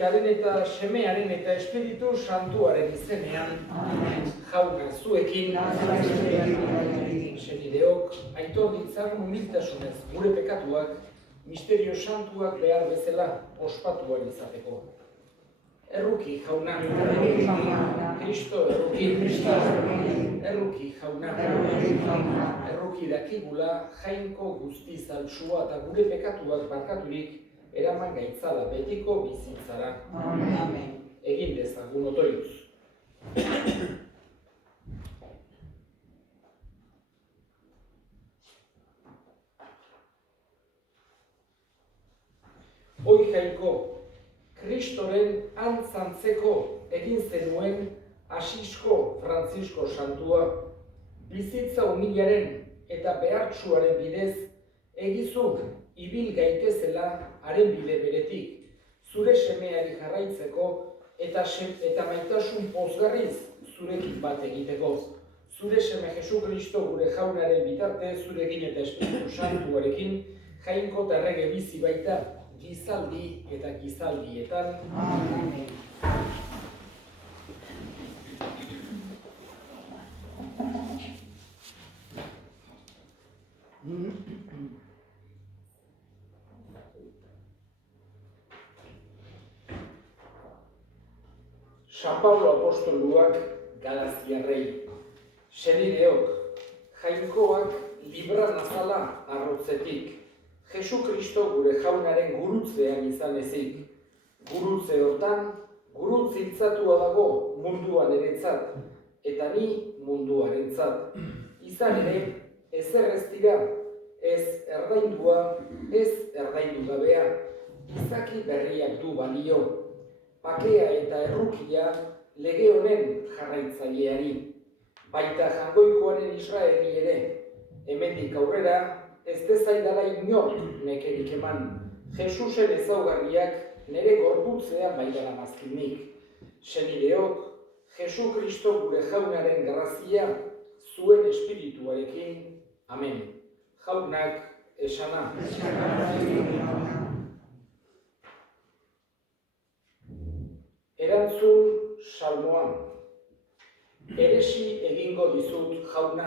Aitaren eta Semearen eta Espiritu Santuaren izenean. Jauna zuekin. Senideok, aitor ditzagun humiltasunez gure pekatuak, misterio santuak behar bezala ospatuan izateko. Erruki, jauna. Kristo erruki. Erruki, jauna. Erruki dakigula jainko guztiz altsua eta gure pekatuak barkaturik eraman gaitzala betiko bizitzara. Egin dezagun otoitz. Hoi jainko, Kristoren antzantzeko egin zenuen Asisko Frantzisko Santua, bizitza humilaren eta behartsuaren bidez egizuk ibil gaitezela haren bide beretik, zure semeari jarraitzeko eta maitasun pozgarriz zurekin bat egiteko. Zure seme Jesu Kristo gure jaunaren bitarte zurekin eta Espiritu Santuarekin jainko eta errege bizi baita gizaldi eta gizaldietan. Amen. San Pablo apostoluak Galaziarrei. Senideok, jainkoak libra nazala arrotzetik. Jesu Kristo gure jaunaren gurutzean izan ezik. Gurutze hortan, gurutz iltzatua dago munduan eretzat, eta ni munduarentzat. Izan ere, ezer ez dira, ez erdaindua, ez erdaindu gabea. Izaki berriak du balio. Pakea eta errukia lege honen jarraitzaileari. Baita jangoikoaren Israeli ere, hemendik aurrera, ez dezaidala inork nekerik eman. Jesusen ezaugarriak nere gorputzean baidala mazkinik. Senideok, Jesu Kristo gure jaunaren grazia zuen espirituarekin. Amen. Jaunak esana. Erantzun salmoan. Eresi egingo dizut jauna.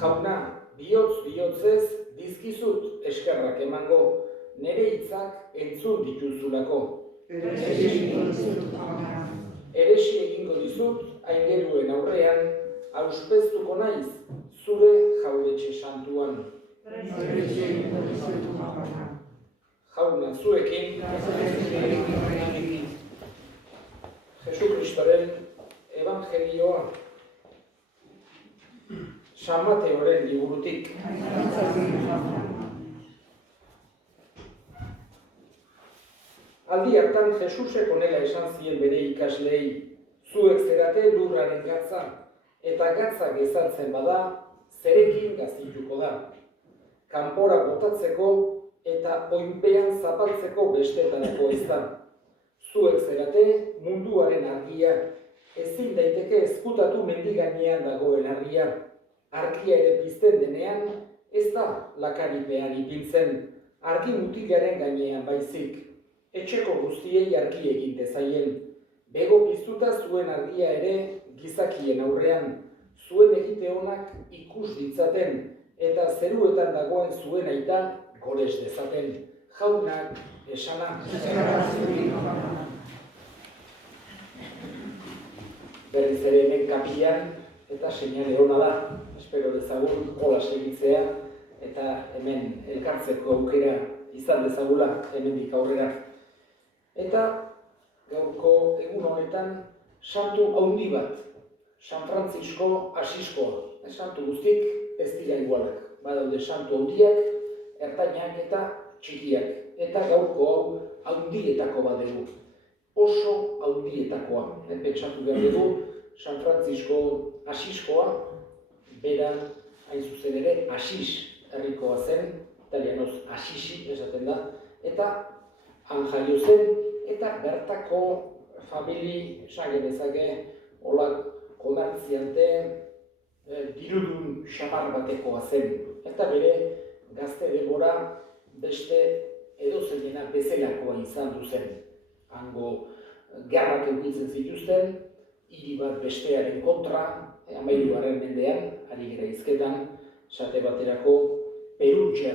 Jauna, bihotz-bihotzez dizkizut eskerrak emango, nere hitzak entzun dituzulako. Eresi egingo dizut, aingeruen aurrean, auspeztuko naiz, zure jaudetxe santuan. Jauna zuekin, Jesu Kristoren evangelioa, San Mateoren liburutik. Aldi hartan Jesusek honela esan zien bere ikasleei, zuek zerate lurraren gatza, eta gatza gezatzen bada, zerekin gazituko da. Kanpora botatzeko eta oinpean zapaltzeko bestetarako ez da. Zuek zerate munduaren argia, ezin daiteke ezkutatu mendi gainean dagoen argia. Argia ere pizten denean, ez da lakaripean ipintzen, argi mutilaren gainean baizik. Etxeko guztiei argi egin dezaien. Bego piztuta zuen argia ere gizakien aurrean, zuen egite onak ikus ditzaten, eta zeruetan dagoen zuen aita gores dezaten. Jaunak esana. Berriz ere hemen kapian, eta seinale hona da. Espero dezagun hola segitzea eta hemen elkartzeko aukera izan dezagula hemendik aurrera. Eta gaurko egun honetan santu handi bat, San Frantzisko Asiskoa. Santu guztik ez dira igualak. Badaude santu handiak, ertainak eta txikiak. Eta gaurko hau handietako bat dugu. Oso handietakoa. Pentsatu behar dugu San Frantzisko Asiskoa, bera, hain zuzen ere, Asis herrikoa zen, italianoz Asisi esaten da, eta han jaio zen, eta bertako famili, esan genezake, olak komertziante, dirudun xamar batekoa zen. Eta bere gazte denbora beste edozeinena bezalakoa izan zen. Hango gerrak egitzen zituzten, hiri bat bestearen kontra, 13. mendean, ari gara hizketan, esate baterako Perugia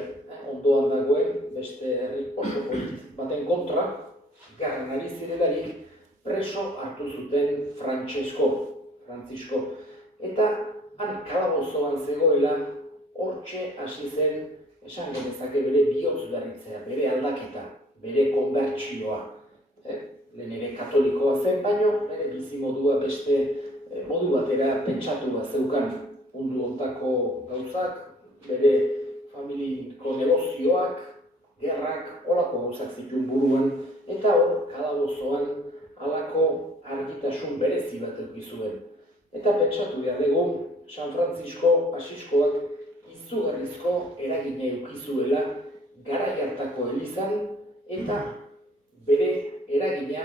ondoan dagoen, beste herri oso polit baten kontra, gerran ari zirelarik preso hartu zuten Francisco. Eta han kalabozoan zegoela, hortxe hasi zen, esan genezake bere bihotz berritzea, bere aldaketa, bere konbertsioa. Lehen ere katolikoa zen, baino, bere bizimodua beste modu batera pentsatua zeukan mundu ontako gauzak, bere familiko negozioak, gerrak, holako gauzak zituen buruan, eta hor, kalabozoan, halako argitasun berezi bat eduki zuen. Eta pentsatu behar dugu, San Francisco Asiskoak izugarrizko eragina eduki zuela garai hartako elizan, eta bere eragina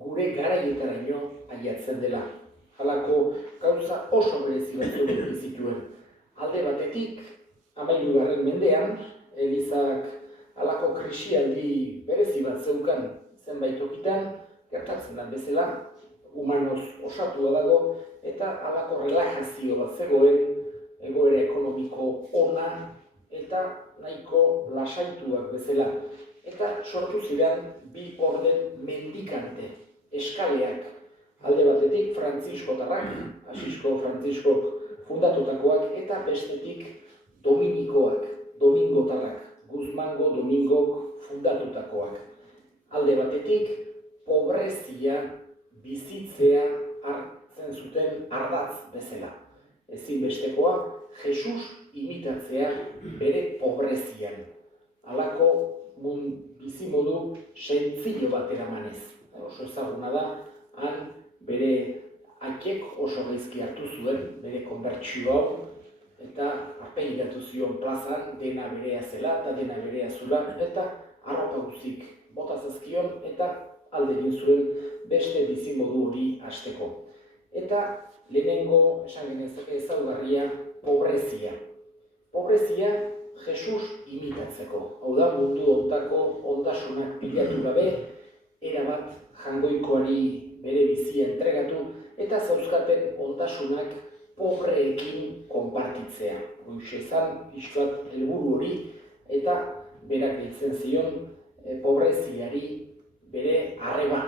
gure garaietaraino ailegatzen dela. Halako gauza oso berezi batzuk eduki zituen. Alde batetik, 13. mendean, elizak halako krisialdi berezi bat zeukan zenbait tokitan, gertatzen da bezala, humanoz osatua dago, eta halako relajazio bat zegoen, egoera ekonomiko ona, eta nahiko lasaituak bezala. Eta sortu ziren bi orden mendikante, eskaleak. Alde batetik Frantziskotarrak, Asisko Frantziskok fundatutakoak, eta bestetik Domingotarrak, Guzmango Domingok fundatutakoak. Alde batetik, pobrezia bizitzea hartzen zuten ardatz bezala. Ezinbestekoa, Jesus imitatzea bere pobrezian. Halako bizimodu sentzillo bat eramanez. Oso ezaguna da, han bere aitek oso gaizki hartu zuen, bere konbertsio hau, eta apelidatu zion plazan, dena berea zela eta dena berea zula, eta arropa guztik bota zazkion, eta alde egin zuen beste bizimodu hori hasteko. Eta lehenengo, esan genezake ezaugarria, pobrezia. Pobrezia Jesus imitatzeko. Hau da, mundu ontako ondasunak pilatu gabe, erabat jangoikoari bere bizia entregatu, eta zauzkaten ondasunak pobreekin konpartitzea. Hoxe izan, pixkat helburu hori, eta berak deitzen zion pobreziari bere arreba.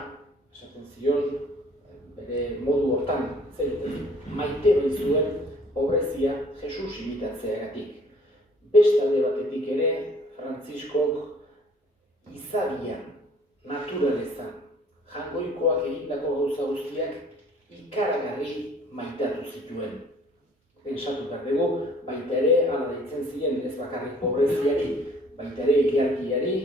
Esaten zion, bere modu hortan, maite bai zuen pobrezia Jesus imitatzeagatik. Beste alde batetik ere, Frantziskok izadia, naturaleza, jangoikoak egindako gauza guztiak ikaragarri maitatu zituen. Pentsatu behar dugu, baita ere, hala deitzen ziren ez bakarrik pobreziari, baita ere ilargiari,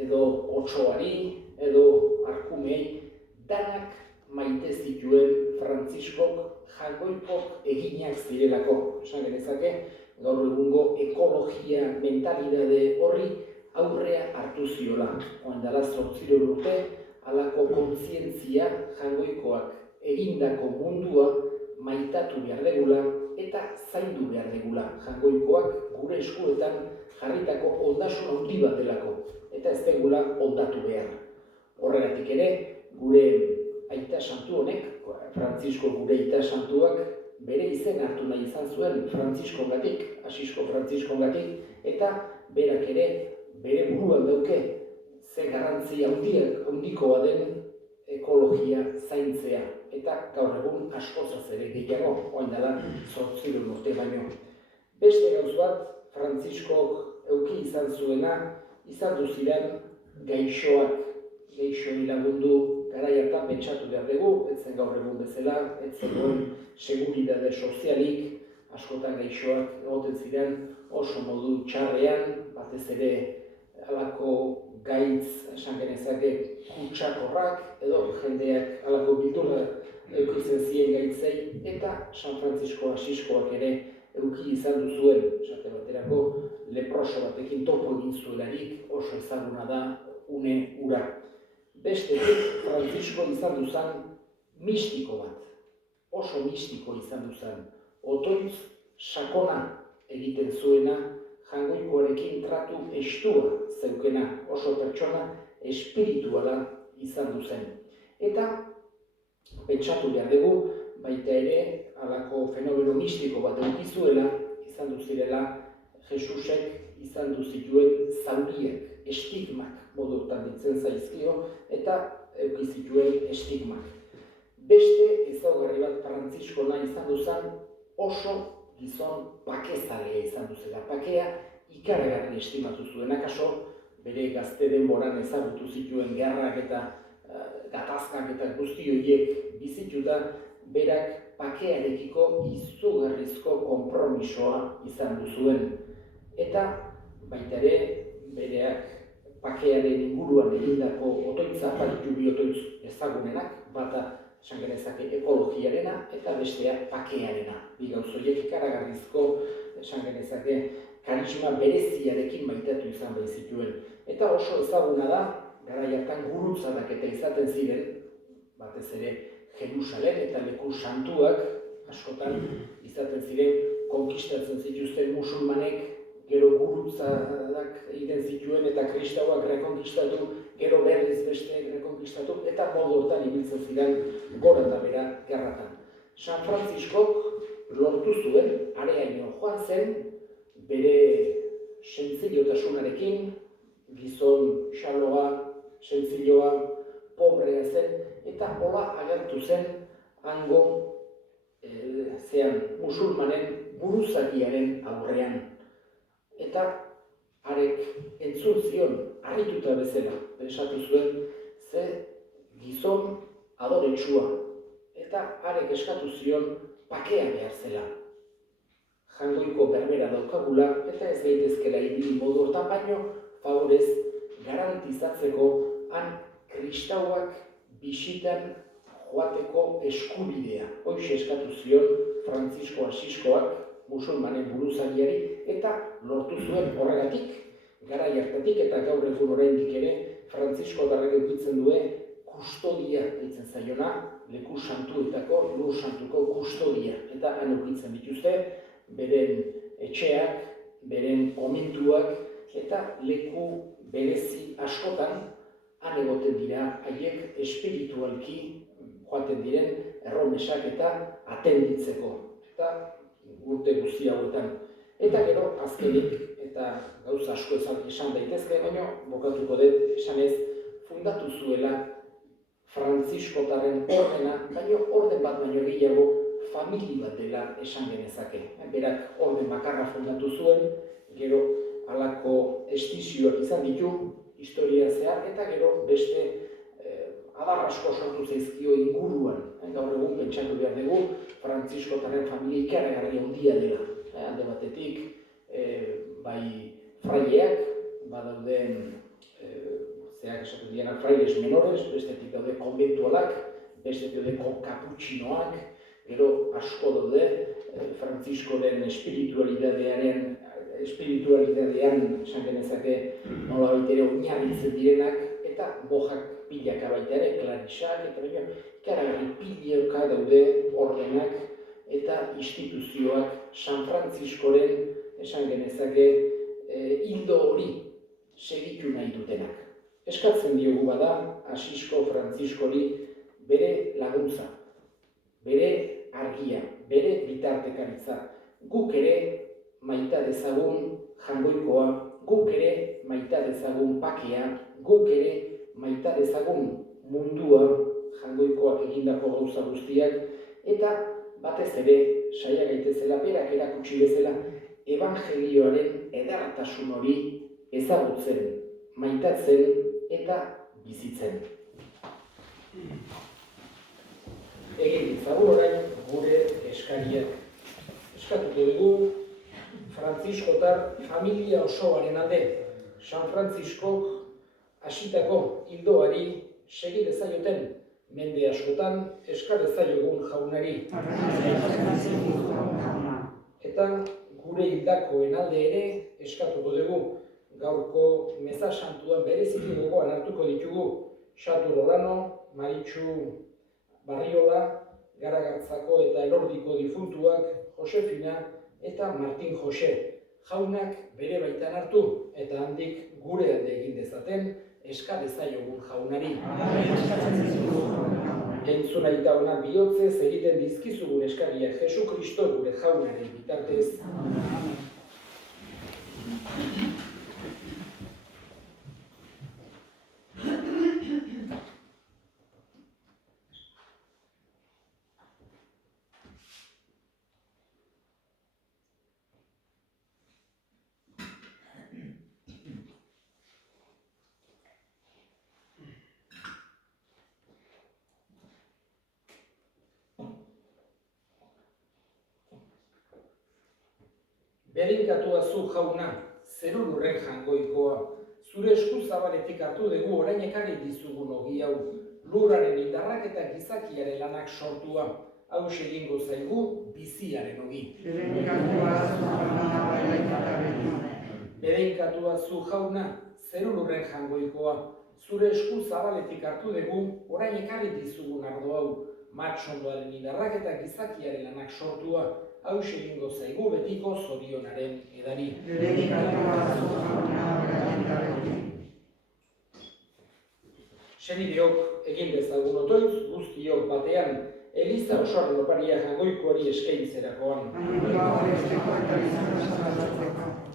edo otsoari, edo arkumei, danak maite zituen Frantziskok jangoikok eginak zirelako. Esan genezake, gaur egungo ekologia mentalidade horri aurrea hartu ziola. Oindala 8 urte, halako kontzientzia jangoikoak egindako mundua maitatu behar degula eta zaindu behar degula. Jangoikoak gure eskuetan jarritako ondasun handi bat delako, eta ez degula ondatu behar. Horregatik ere, gure aita santu honek, Frantzisko gure aita santuak, bere izen hartu nahi izan zuen Frantziskongatik, Asisko Frantziskongatik, eta berak ere bere buruan dauke ze garrantzia handikoa den ekologia zaintzea, eta gaur egun askozaz ere gehiago, orain 8 urte baino. Beste gauz bat, Frantziskok eduki izan zuena, izan duziren gaixoak, gaixoei lagundu garai hartan pentsatu behar dugu, etzen gaur egun bezala, etzen seguridade sozialik, askotan gaixoak egoten ziren oso modu txarrean, batez ere halako gaitz, esan genezake, kutsakorrak, edo jendeak halako bildurra eukitzen ziren gaitzei, eta San Francisco Asiskoak ere euki izan duzuen, esate baterako, leproso batekin topo egin zuelarik, oso ezaguna da une ura. Bestetik, Francisco izan duzan mistiko bat, oso mistiko izan duzan, otoitz sakona egiten zuena Jaungoikoarekin tratu estua zeukena, oso pertsona espirituala izan zen. Eta pentsatu behar dugu, baita ere, halako fenomeno mistiko bat edukizuela, izan zirela Jesusek izan zituen zauriak, estigmak, modutan ditzen zaizkio, eta zituen estigmak. Beste ezaugarri bat Frantziskona izan zen oso gizon bakezalea izan zela. Bakea ikaragarri estimatu zuen, akaso bere gazte denboran ezagutu zituen gerrak eta gatazkak eta guzti horiek bizituta, berak bakearekiko izugarrizko konpromisoa izan zuen. Eta baita ere, bereak bakearen inguruan egindako otoitza, baditu bi otoitz ezagunenak, bata esan genezake ekologiarena eta bestea bakearena. Bi gauza horiek ikaragarrizko esan genezake karisma bereziarekin maitatu izan zituen. Eta oso ezaguna da, garai hartan gurutzadak eta izaten ziren, batez ere Jerusalem eta leku santuak askotan izaten ziren konkistatzen zituzten musulmanek, gero gurutzadak egiten zituen eta kristauak rekonkistatu, gero berriz besteek rekonkistatu, eta modu hortan ibiltzen ziren gora eta bera gerratan. San Frantziskok lortu zuen, areaino joan zen, bere sentzillotasunarekin, gizon xaloa, sentzilloa, pobrea zen, eta hola agertu zen hango musulmanen buruzagiaren aurrean. Eta harek entzun zion, harrituta bezala, pensatu zuen, ze gizon adoretsua. Eta harek eskatu zion bakea behar zela. Jaungoiko berbera daukagula, eta ez daitezkela ibili modu hortan, baino favorez garantizatzeko han kristauak bisitan joateko eskubidea. Hoxe eskatu zion Frantzisko Asiskoak, musulmanen buruzagiari, eta lortu zuen horregatik, garai hartatik eta gaur egun oraindik ere, Frantzisko darrek edukitzen duen kustodia deitzen zaiona, leku santuetako, lur santuko kustodia. Eta han edukitzen dituzte, beren etxeak, beren komentuak, eta leku berezi askotan, han egoten dira, haiek espiritualki joaten diren erromesak eta atenditzeko. Eta urte guzti hauetan. Eta gero, azkenik, eta gauza asko esan daitezke, baina bokatuko dut esanez, fundatu zuela Frantziskotarren ordena, baina orden bat baino gehiago famili bat dela esan genezake. Berak orden bakarra fundatu zuen, gero halako estizioak izan ditu, historia zehar, eta gero beste adar asko sortu zaizkio inguruan. Gaur egun pentsatu behar dugu, Frantziskotarren familia ikaragarri handia dela. Alde batetik, bai fraileak, badauden, zeak esatu dianak frailes menores, bestetik daude konbentualak, bestetik daude kaputxinoak, gero asko daude Frantziskoren espiritualidadean, esan genezake nola baitere oinarritzen direnak, eta mojak pilaka baita ere, klarisak, eta baina ikaragarri pilaka daude ordenak eta instituzioak San Frantziskoren, esan genezake, hildo hori segitu nahi dutenak. Eskatzen diogu bada, Asisko Frantziskori bere laguntza, bere argia, bere bitartekaritza. Guk ere maita dezagun Jaungoikoa, guk ere maita dezagun bakea, guk ere maita dezagun mundua, Jaungoikoak egindako gauza guztiak, eta batez ere, saia gaitezela, berak erakutsi bezala, evangelioaren edertasun hori ezagutzen, maitatzen eta bizitzen. Egin ditzagun orain gure eskariak. Eskatuko dugu Frantziskotar familia osoaren alde, San Frantziskok hasitako hildoari segi dezaioten, mende askotan eskar dezaiogun jaunari. Eta gure hildakoen alde ere eskatuko dugu, gaurko meza santuan bereziki gogoan hartuko ditugu Xatu Rolano, Maritxu Barriola, Garagatzako eta Elordiko difuntuak, Josefina eta Martin Jose. jaunak bere baitan hartu, eta handik gure alde egin dezaten, eska dezaiogun jaunari. Entzun aita hona bihotzez egiten dizkizugun eskaria Jesu Kristo gure jaunaren bitartez. Berinkatua zu jauna, zeru lurren jangoikoa, zure esku zabaletik hartu dugu orain ekarri dizugun ogi hau, lurraren indarrak eta gizakiaren lanak sortua, hau egingo zaigu biziaren ogi. Berinkatua zu jauna, zeru lurren jangoikoa, zure esku zabaletik hartu dugu orain ekarri dizugun ardo hau, matxondoaren indarrak eta gizakiaren lanak sortua, hau egingo zaigu betiko zorionaren edari. Senideok egin dezagun otoitz guztiok batean, Eliza osoaren oparia jangoikoari eskaintzerakoan.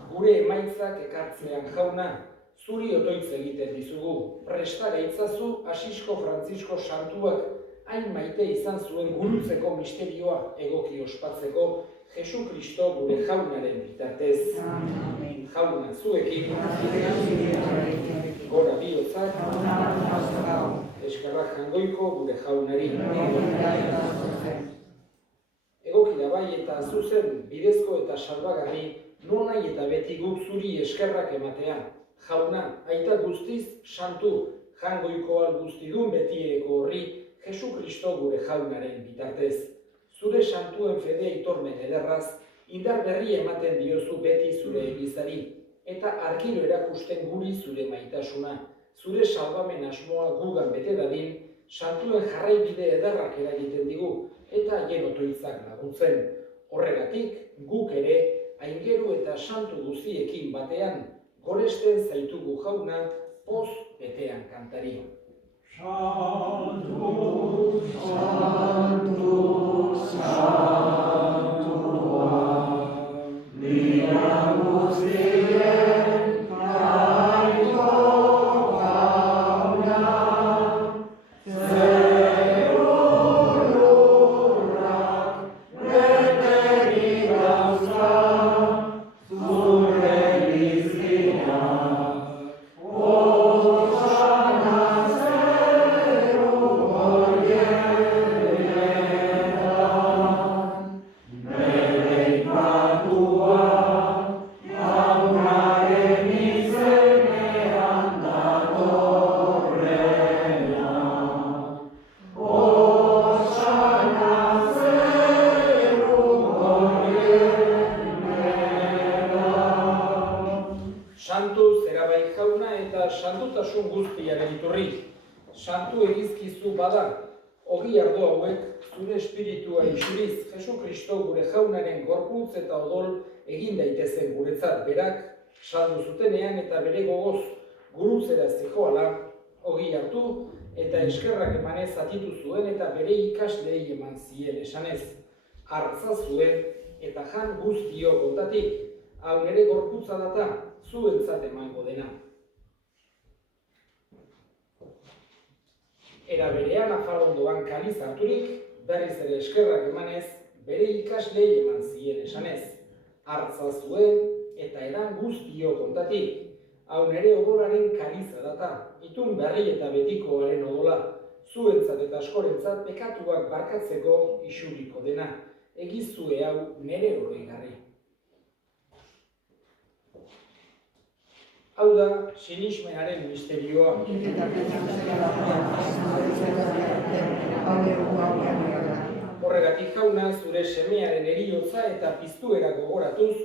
Gure emaitzak ekartzean jauna, zuri otoitz egiten dizugu, presta gaitzazu Asisko Frantzisko santuak hain maite izan zuen gurutzeko misterioa egoki ospatzeko Jesu Kristo gure jaunaren bitartez. Jauna zuekin, gora bihotzak, eskerrak jangoiko gure jaunari. Egoki da bai eta zuzen, bidezko eta salbagarri, nonai eta beti guk zuri eskerrak ematea. Jauna, aita guztiz, santu, jangoikoa guztidun betiereko horri, Jesu Kristo gure jaunaren bitartez. Zure santuen fede aitormen ederraz, indar berri ematen diozu beti zure egizari, eta argiro erakusten guri zure maitasuna, zure salbamen asmoa gugan bete dadin, santuen jarraibide ederrak eragiten digu, eta haien otoitzak laguntzen. Horregatik, guk ere, aingeru eta santu guziekin batean, goresten zaitugu jauna, poz betean kantari. Santu, santu, santua, dira guztien jaiko jauna, zeru lurrak beterik dauzka, zure bizkinak, santutasun guztiaren iturri. Santu egizkizu bada, ogi ardo hauek zure espiritua isuriz, Jesu Kristo gure jaunaren gorputz eta odol egin daitezen guretzat berak, saldu zutenean eta bere gogoz gurutzera zijoala, ogi hartu eta eskerrak emanez atitu zuen eta bere ikaslei eman zien esanez. Hartza zuen eta jan guztio kontatik, hau nere gorputza data, zuentzat emango dena. Era berean afalondoan kaliz harturik, berriz ere eskerrak emanez, bere ikaslei eman zien esanez. Hartza zuen eta edan guztio kontatik, hau nere odolaren kaliza data, itun berri eta betikoaren odola, zuentzat eta askorentzat pekatuak barkatzeko isuriko dena, egizue hau nere oroigarri. Hau da, sinismenaren misterioa. Horregatik jauna, zure semearen eriotza eta piztuera gogoratuz,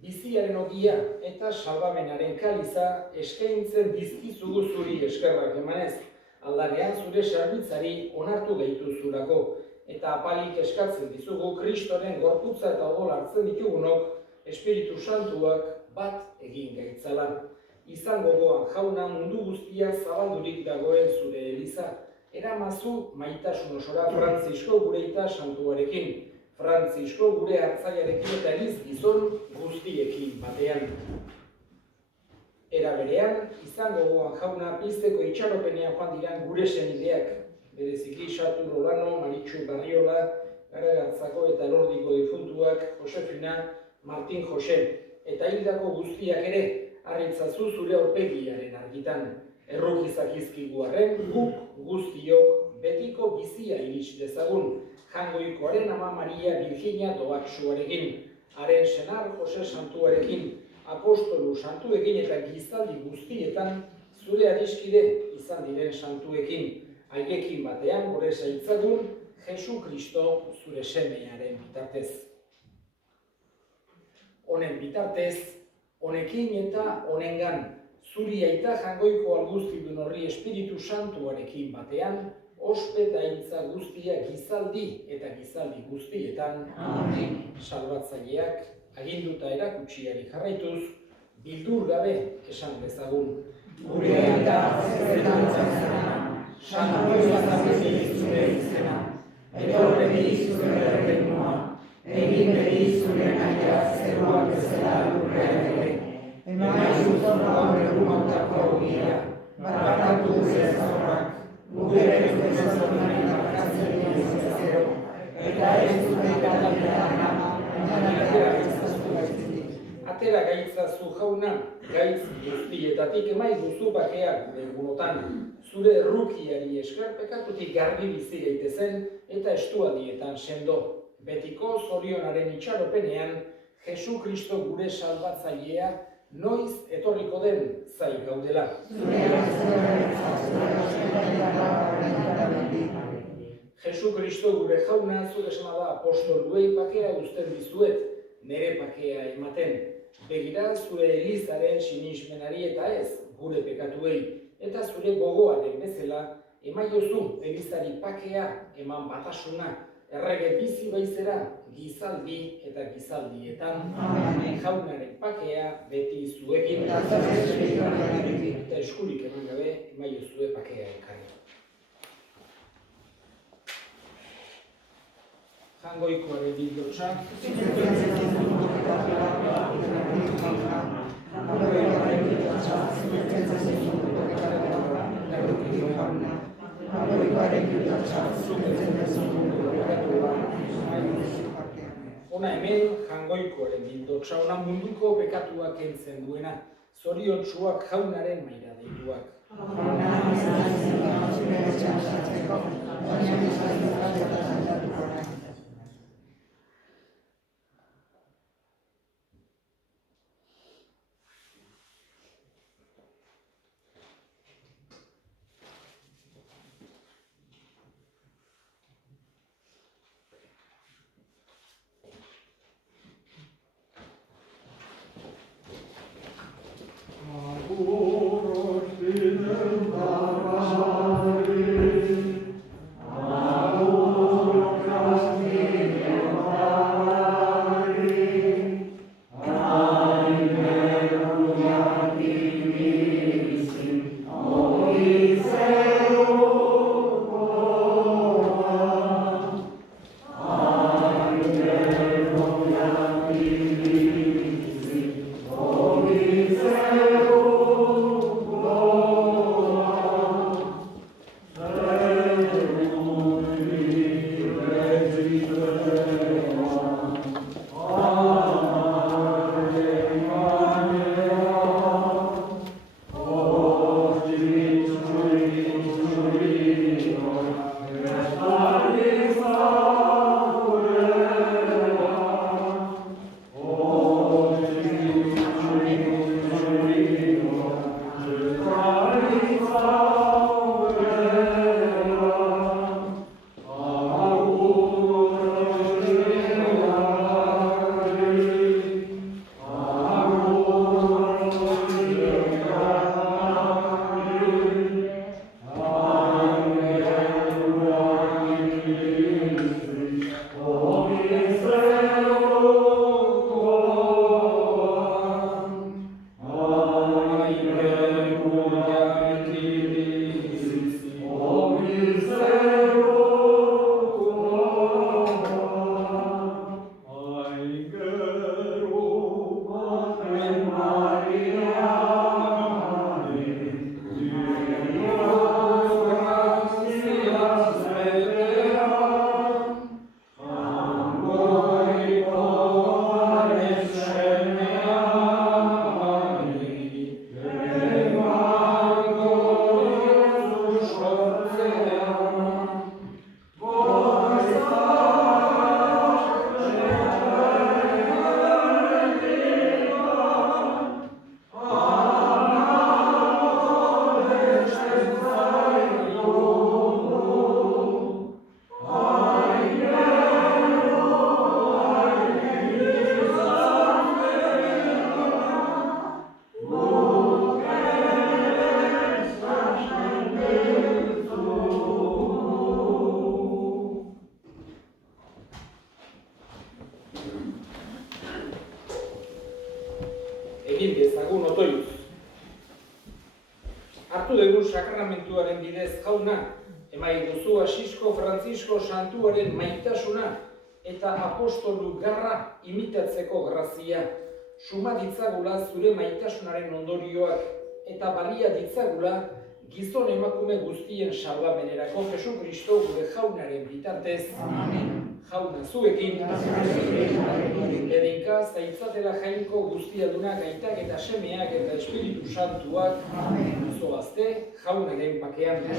biziaren ogia eta salbamenaren kaliza eskaintzen dizkizugu zuri eskerrak emanez, aldarean zure zerbitzari onartu gehituzurako, eta apalik eskatzen dizugu Kristoren gorputza eta odol hartzen ditugunok, Espiritu Santuak bat egin gaitzala. Izan gogoan jauna mundu guztia zabaldurik dagoen zure eliza. Eramazu maitasun osora Frantzisko gure aita santuarekin. Frantzisko gure hartzaiarekin eta eliz gizon guztiekin batean. Era berean, izan gogoan jauna pizteko itxaropenean joan diran gure senideak. Bereziki Xatu Rolano, Maritxu Barriola, Garagartzako eta Lordiko difuntuak, Josefina, Martin Jose, eta hildako guztiak ere, harritzazu zure aurpegiaren argitan. Errukizak izkigu arren, guk guztiok betiko bizia iritsi dezagun, Jangoikoaren ama Maria Virginia Toaksuarekin, haren senar Jose Santuarekin, apostolu santuekin eta gizaldi guztietan zure adiskide izan diren santuekin, haiekin batean gore zaitzagun Jesu Kristo zure semearen bitartez. Honen bitartez, honekin eta honengan, zuri aita Jangoiko alguztidun horri Espiritu Santuarekin batean, ospetaintza guztia gizaldi eta gizaldi guztietan, salbatzaileak, aginduta erakutsiari jarraituz, bildur gabe esan dezagun. Gure aita zerretantzak zena, santuak zabezik zure izena, etorre zure errenua, egin beri zure naia zeruak bezala lurrean ere, emaizu gaur egunontako ogia, barkatu gure zorrak, gure bezonaren barkatzen dira zero, eta ez dute katalera Atera gaitzazu jauna, gaitz guztietatik emai duzu bakea gure egunotan. Zure errukiari esker pekatutik garbi bizi gaitezen eta estualdietan sendo. Betiko zorionaren itxaropenean, Jesu Kristo gure salbatzailea noiz etorriko den zai gaudela. Jesu Kristo gure jauna zure esnada apostoluei pakea uzten dizuet, nere pakea ematen. Begira zure elizaren sinismenari eta ez gure pekatuei, eta zure gogoaren bezala emaiozu elizari pakea eman batasuna, errege bizi baizera gizaldi eta gizaldietan, jaunaren pakea beti zuekin eta eskurik eman gabe emaiozue pakea ekarri. Jangoikoaren bildotsa, Ona hemen Jangoikoaren bildotsa, ona munduko pekatuak kentzen duena, zoriotsuak jaunaren maira deituak. egin dezagun otoitz. Hartu dugu sakramentuaren bidez jauna, emai duzu Asisko Frantzisko santuaren maitasuna eta apostolu garra imitatzeko grazia. Suma ditzagula zure maitasunaren ondorioak eta balia ditzagula gizon emakume guztien salbamenerako Jesu Kristo gure jaunaren bitartez. Amen. Jauna zuekin, edinka zaitzatela jainko guztiadunak aitak eta semeak eta Espiritu Santuak zoazte jaunaren bakean. Amen.